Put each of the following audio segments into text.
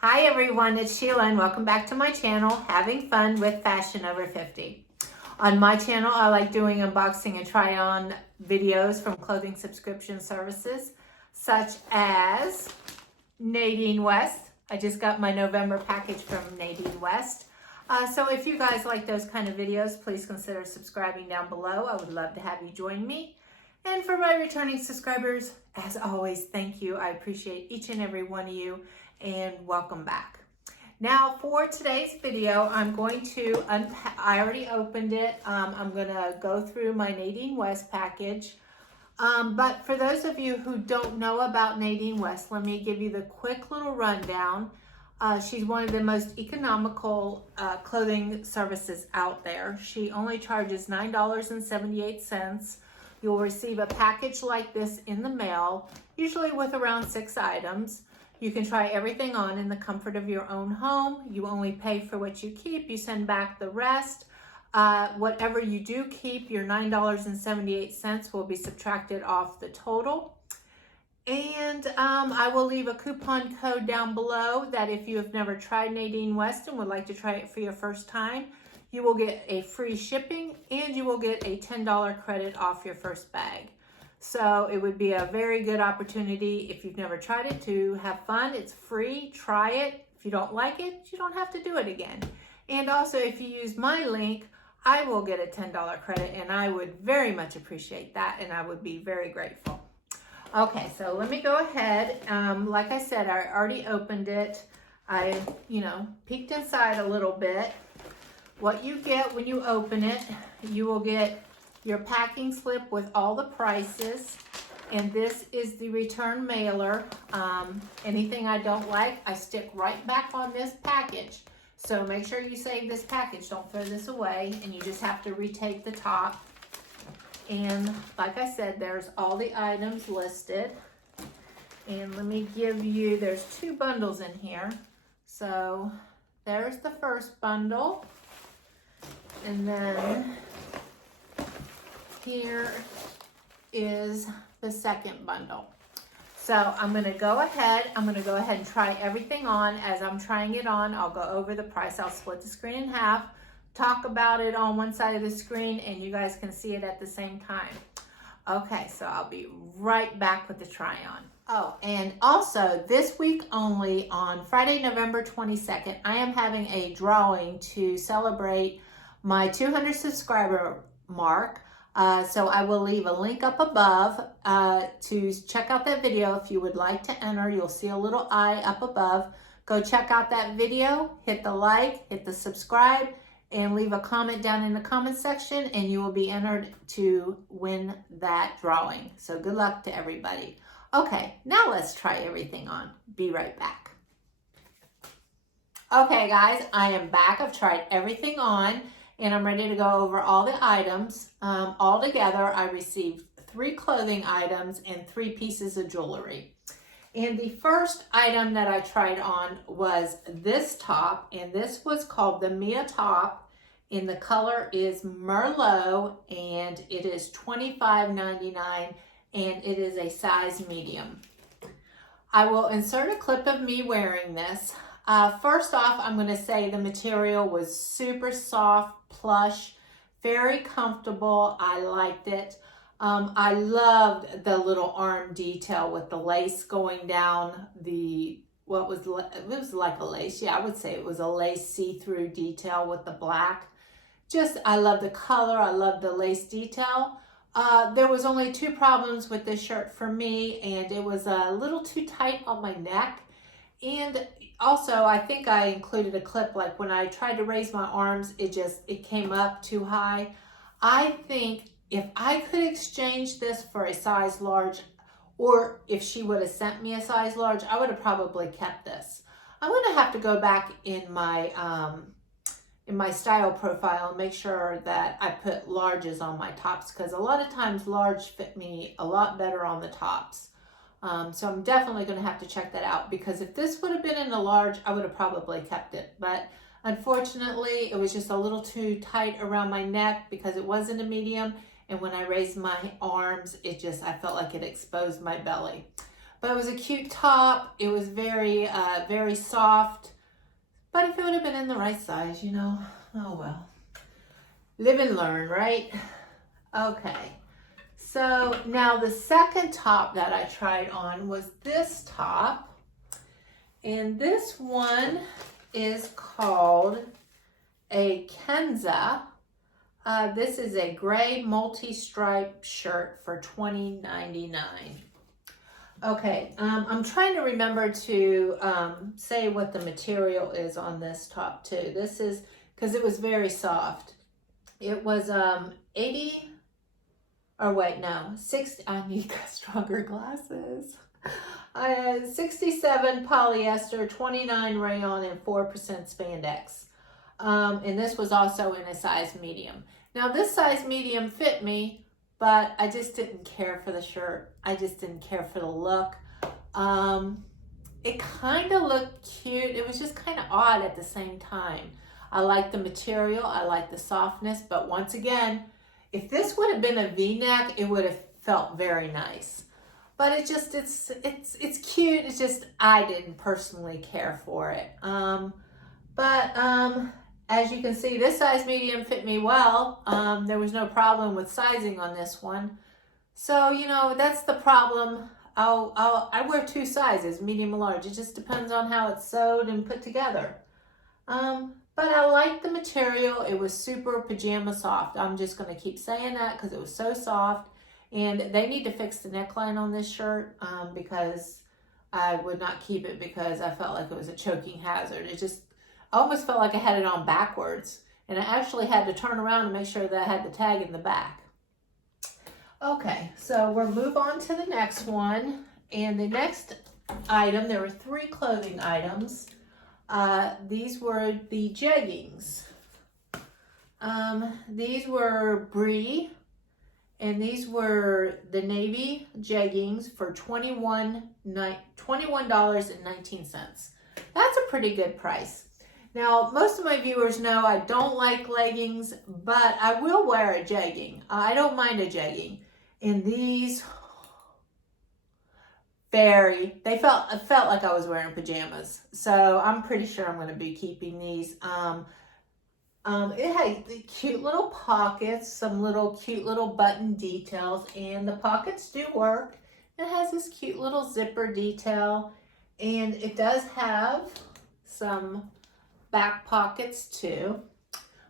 Hi everyone, it's Sheila and welcome back to my channel, Having Fun with Fashion Over 50. On my channel, I like doing unboxing and try-on videos from clothing subscription services such as Nadine West. I just got my November package from Nadine West. So if you guys like those kind of videos, please consider subscribing down below. I would love to have you join me. And for my returning subscribers, as always, thank you. I appreciate each and every one of you and welcome back. Now for today's video, I'm going to I already opened it. I'm going to go through my Nadine West package. But for those of you who don't know about Nadine West, let me give you the quick little rundown. She's one of the most economical clothing services out there. She only charges $9.78. You'll receive a package like this in the mail, usually with around 6 items. You can try everything on in the comfort of your own home. You only pay for what you keep. You send back the rest. Whatever you do keep, your $9.78 will be subtracted off the total. And I will leave a coupon code down below that if you have never tried Nadine West and would like to try it for your first time, you will get a free shipping and you will get a $10 credit off your first bag. So it would be a very good opportunity if you've never tried it to have fun. It's free, try it. If you don't like it, you don't have to do it again. And also if you use my link, I will get a $10 credit and I would very much appreciate that and I would be very grateful. Okay, so let me go ahead. Like I said, I already opened it. I, peeked inside a little bit. What you get when you open it, you will get your packing slip with all the prices, and this is the return mailer. Anything I don't like, I stick right back on this package. So make sure you save this package, don't throw this away, and you just have to retape the top. And like I said, there's all the items listed. And let me give you, there's 2 bundles in here. So there's the first bundle. And then here is the second bundle. So I'm going to go ahead and try everything on. As I'm trying it on, I'll go over the price. I'll split the screen in half, talk about it on one side of the screen, and you guys can see it at the same time. Okay, so I'll be right back with the try on. Oh, and also this week only, on Friday, November 22nd, I am having a drawing to celebrate my 200 subscriber mark. So I will leave a link up above to check out that video. If you would like to enter, you'll see a little eye up above. Go check out that video, hit the like, hit the subscribe, and leave a comment down in the comment section, and you will be entered to win that drawing. So good luck to everybody. Okay, now let's try everything on. Be right back. Okay guys, I am back. I've tried everything on. And I'm ready to go over all the items. All together, I received 3 clothing items and 3 pieces of jewelry. And the first item that I tried on was this top, and this was called the Mia top, and the color is Merlot, and it is $25.99, and it is a size medium. I will insert a clip of me wearing this. First off, I'm going to say the material was super soft, plush, very comfortable. I liked it. I loved the little arm detail with the lace going down it was like a lace. Yeah, I would say it was a lace see-through detail with the black. I love the color. I love the lace detail. There was only 2 problems with this shirt for me, and it was a little too tight on my neck. And also, I think I included a clip, like when I tried to raise my arms, it came up too high. I think if I could exchange this for a size large, or if she would have sent me a size large, I would have probably kept this. I'm going to have to go back in my style profile and make sure that I put larges on my tops, because a lot of times large fit me a lot better on the tops. So I'm definitely going to have to check that out, because if this would have been in a large, I would have probably kept it. But unfortunately, it was just a little too tight around my neck because it wasn't a medium. And when I raised my arms, I felt like it exposed my belly. But it was a cute top. It was very, very soft. But if it would have been in the right size, you know, oh well. Live and learn, right? Okay. So now the second top that I tried on was this top. And this one is called a Kenza. This is a gray multi-stripe shirt for $20.99. Okay, I'm trying to remember to say what the material is on this top too. This is, because it was very soft. It was 60, I need stronger glasses. 67 polyester, 29 rayon, and 4% spandex. And this was also in a size medium. Now this size medium fit me, but I just didn't care for the shirt. I just didn't care for the look. It kind of looked cute. It was just kind of odd at the same time. I like the material. I like the softness. But once again, if this would have been a V-neck, it would have felt very nice. But it's cute. It's just I didn't personally care for it. As you can see, this size medium fit me well. There was no problem with sizing on this one. So, you know, that's the problem. I wear two sizes, medium and large. It just depends on how it's sewed and put together. But I like the material. It was super pajama soft. I'm just going to keep saying that because it was so soft. And they need to fix the neckline on this shirt because I would not keep it because I felt like it was a choking hazard. I almost felt like I had it on backwards, and I actually had to turn around and make sure that I had the tag in the back. Okay, so we'll move on to the next one. And the next item, there were 3 clothing items. These were the jeggings. These were Brie, and these were the navy jeggings for $21.19. That's a pretty good price. Now, most of my viewers know I don't like leggings, but I will wear a jegging. I don't mind a jegging. And these, it felt like I was wearing pajamas. So I'm pretty sure I'm going to be keeping these. It had cute little pockets, some little cute little button details, and the pockets do work. It has this cute little zipper detail, and it does have some back pockets too.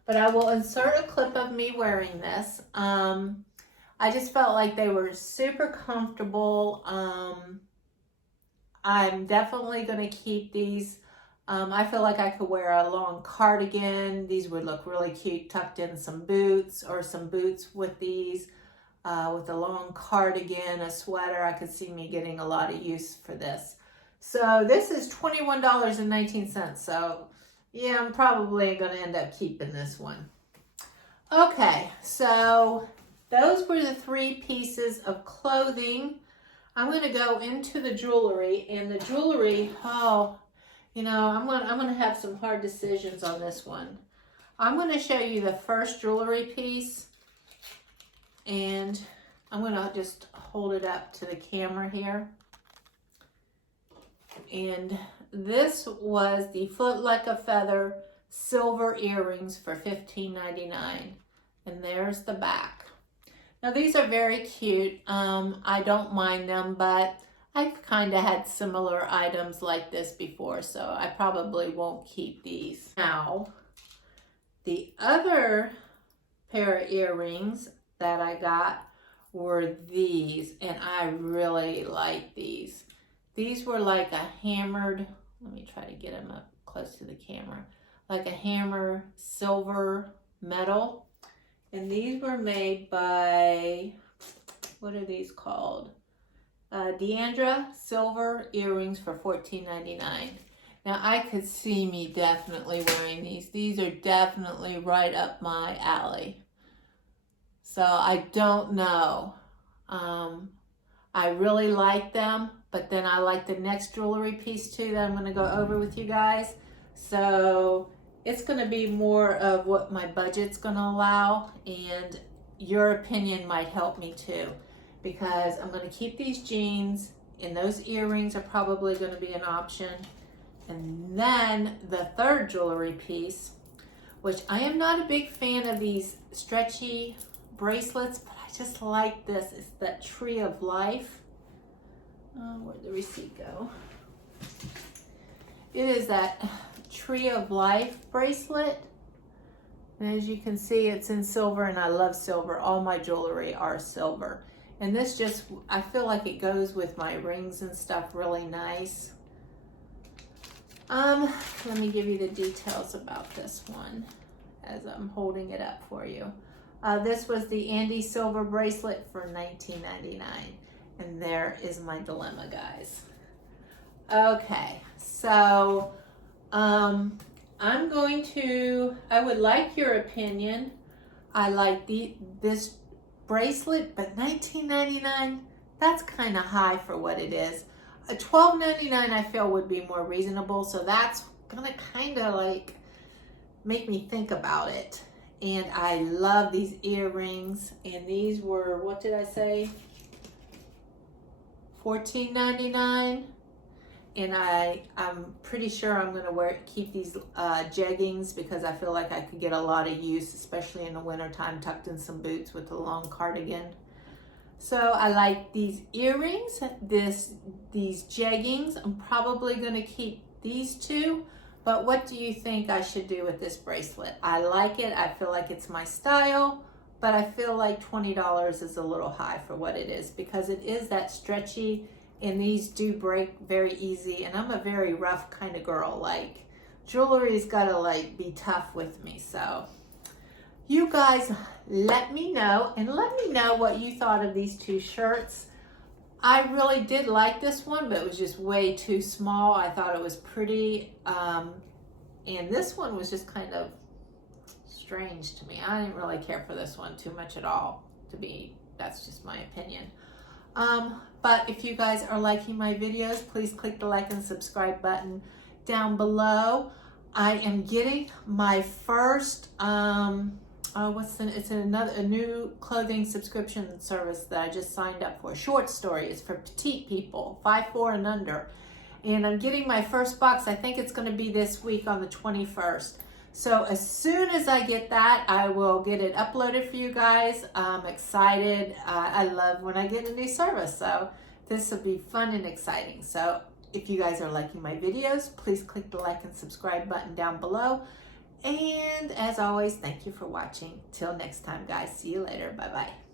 But I will insert a clip of me wearing this. I just felt like they were super comfortable. I'm definitely going to keep these. I feel like I could wear a long cardigan. These would look really cute tucked in some boots, or some boots with these, with a long cardigan, a sweater. I could see me getting a lot of use for this. So this is $21.19. So yeah, I'm probably going to end up keeping this one. Okay, so those were the 3 pieces of clothing. I'm going to go into the jewelry, and the jewelry, you know, I'm going to have some hard decisions on this one. I'm going to show you the first jewelry piece, and I'm going to just hold it up to the camera here. And this was the Foot Like a Feather silver earrings for $15.99. And there's the back. Now these are very cute. I don't mind them, but I kind of had similar items like this before, so I probably won't keep these. Now, the other pair of earrings that I got were these, and I really like these. These were like a hammered, let me try to get them up close to the camera, like a hammer silver metal. And these were made by, what are these called? Deandra silver earrings for $14.99. Now I could see me definitely wearing these. These are definitely right up my alley. So I don't know. I really like them, but then I like the next jewelry piece too that I'm going to go over with you guys. So it's going to be more of what my budget's going to allow, and your opinion might help me too, because I'm going to keep these jeans And those earrings are probably going to be an option. And then the third jewelry piece, which I am not a big fan of these stretchy bracelets, but I just like this. It's that Tree of Life. Where'd the receipt go? It is that Tree of Life bracelet. And as you can see, it's in silver, and I love silver. All my jewelry are silver. And this just, I feel like it goes with my rings and stuff really nice. Let me give you the details about this one as I'm holding it up for you. This was the Andy silver bracelet for $19.99. And there is my dilemma, guys. Okay, so I would like your opinion. I like this bracelet, but $19.99, that's kind of high for what it is. A $12.99 I feel would be more reasonable, so that's gonna kind of like make me think about it. And I love these earrings, and these were, what did I say? $14.99. And I'm pretty sure I'm gonna keep these jeggings because I feel like I could get a lot of use, especially in the wintertime, tucked in some boots with a long cardigan. So I like these earrings, these jeggings. I'm probably gonna keep these two, but what do you think I should do with this bracelet? I like it, I feel like it's my style, but I feel like $20 is a little high for what it is because it is that stretchy, and these do break very easy, and I'm a very rough kind of girl. Like, jewelry's gotta like be tough with me. So you guys let me know, and let me know what you thought of these two shirts. I really did like this one, but it was just way too small. I thought it was pretty, and this one was just kind of strange to me. I didn't really care for this one too much at all, that's just my opinion. But if you guys are liking my videos, please click the like and subscribe button down below. I am getting my first, it's a new clothing subscription service that I just signed up for. Short Story. It's for petite people, 5'4" and under. And I'm getting my first box. I think it's going to be this week on the 21st. So as soon as I get that, I will get it uploaded for you guys. I'm excited. I love when I get a new service. So this will be fun and exciting. So if you guys are liking my videos, please click the like and subscribe button down below. And as always, thank you for watching. Till next time, guys. See you later. Bye-bye.